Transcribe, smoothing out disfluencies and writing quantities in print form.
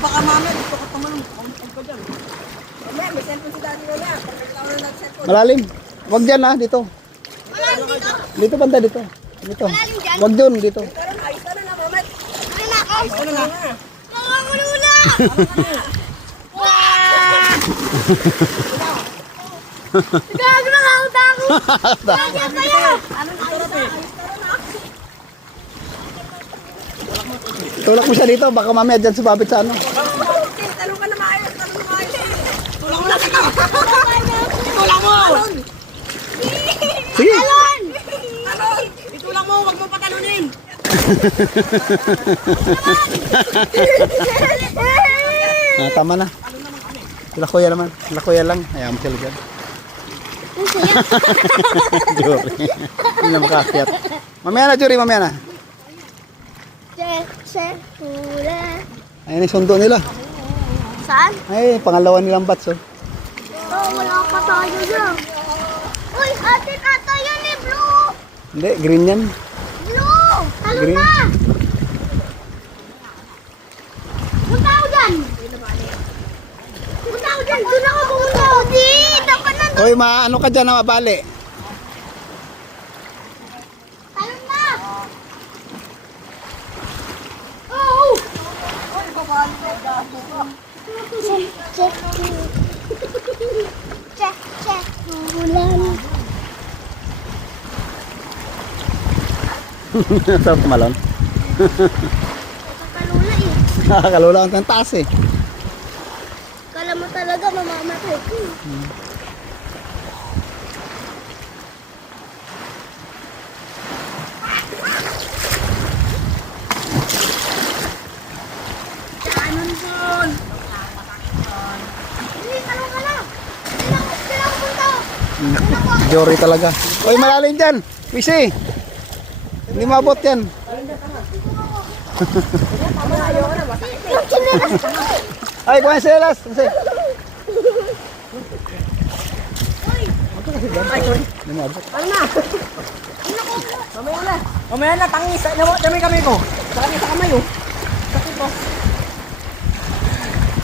baka mami, gusto ko tumalong. Kumpag ka dyan. Mamaya, may cellphone si daddy wala. Pagkakita ko na nag-cellphone. Malalim. Wag dyan ha, dito. Malalim dito. Dito banda, dito. Dito. Malalim dyan. Wag dun, dito. Ayos ka na na, mamaya. Ay na ako. Ayos ka na na. Makakulula. Gago na kauta ako. Gago pa yan. Anong ayos na? Ayos ka na na. Tulak mo siya dito, baka mamaya dyan sumabit sa ano. Talong ka na maayos, talong na maayos. Tulak mo na kita. Tulak mo. Sige. Talon. Talon. Itulak mo, wag mo patalunin. Ah, tama na. Lakuya naman. Lakuya lang. Ayaw mo sila dyan. Juri. Hindi na makakiyat. Mamaya na, Juri. Mamaya na. Hula. Ayun yung sundo nila. Saan? Ay, pangalawa nilang bats, oh. Oh, wala pa tayo dyan. Uy, atin ata yan eh, blue. Hindi, green yan. Blue. Talon Green. na. Punta ako dyan. Punta ako dyan. Doon ako pumunta. Di, dapat nandun. Hoy, maano ka dyan na mabali? Talon na. Oh. Check. Check. Ulan. Sarap malon. Kalula eh. Nakakalula ang taas eh. Kala mo talaga mamamatay ko. Kanon son. Hindi, talong ka na. Kailangan ko punta. Jory talaga. Hoy, malalim dyan. Wisi. Hindi mabot yan. Ay, kuha yung selas. Kasi. Hindi mabot. Ano na? Mamaya na. Mamaya na, tangis. Dami kami ko. Sa kami sa kamay, oh. Sakit ko.